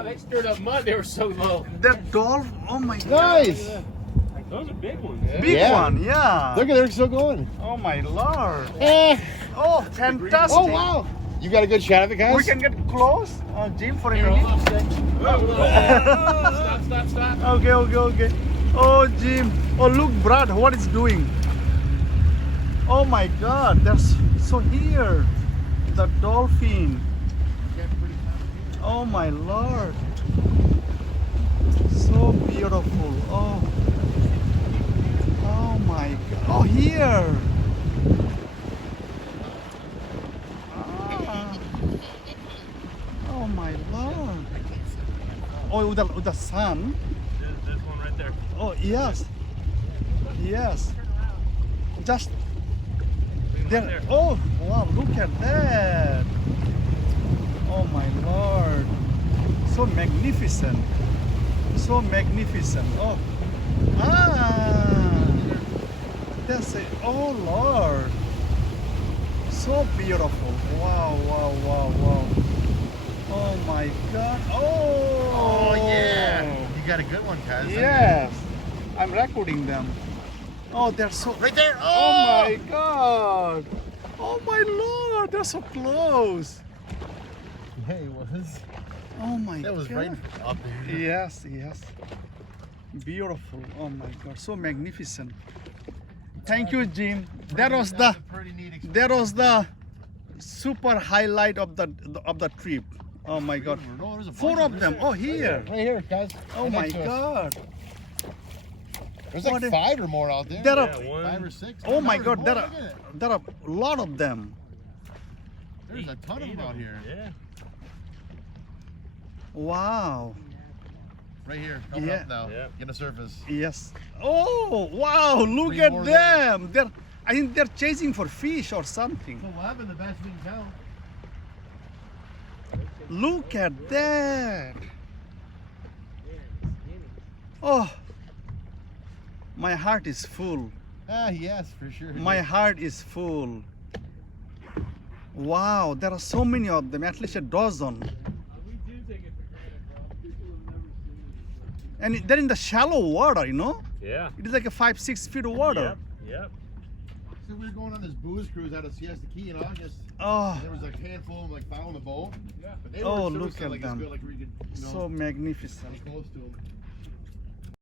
they stirred up mud. They were so low. That dolphin. Oh my God. Nice. Those are big ones. Big Yeah. one, yeah. Look at they're still going. Oh my Lord. Eh. Oh, fantastic. Oh wow. You got a good shot of it, guys? We can get close, Jim, for a Here, minute. hold on a second. Stop. Okay. Oh, Jim. Oh, look, Brad, what it's doing. Oh my God, that's so here. The dolphin. Oh my Lord. So beautiful. Oh my God. Oh, here. Ah. Oh my Lord. Oh, with the sun. There's one right there. Oh, yes. Just there. Oh, wow, look at that. Oh my Lord. So magnificent. Oh. That's it. Oh Lord. So beautiful. Wow. Oh my God. Oh yeah. You got a good one, Kaz. Yes. I'm recording them. Oh, they're so Right there. Oh my God. Oh my Lord. They're so close. Yeah, it was. Oh my God. That was right up there. Yes. Beautiful. Oh my God. So magnificent. Thank you, Jim. That was the pretty neat experience. that was the super highlight of the trip. Oh my God. Oh, there's a 4 bunch of them. Oh, here. Right here, guys. Oh Right my next to us. God. There's like What a- 5 or more out there. There are. Yeah, one. 5 or 6. Oh my There's God. more. There Look at it. are a lot of them. There's a ton of them out here. Yeah. Wow. Right here. Coming Yeah. up now. Yeah. Get a surface. Yes. Oh wow. Look 3 at more them. I think they're chasing for fish or something. 11, the best we can tell. Look at that. Oh. My heart is full. Yes, for sure. My heart is full. Wow, there are so many of them, at least a dozen. We do take it for granted, bro. People have never seen it. And they're in the shallow water, you know? Yeah. It is like a 5-6 feet of water. Yep. So we were going on this booze cruise out of Siesta Key in August. Oh, There was like a handful of them like following the boat. Yeah. But they Oh, weren't look servicing at like them. as good like we could, so magnificent. get close to them.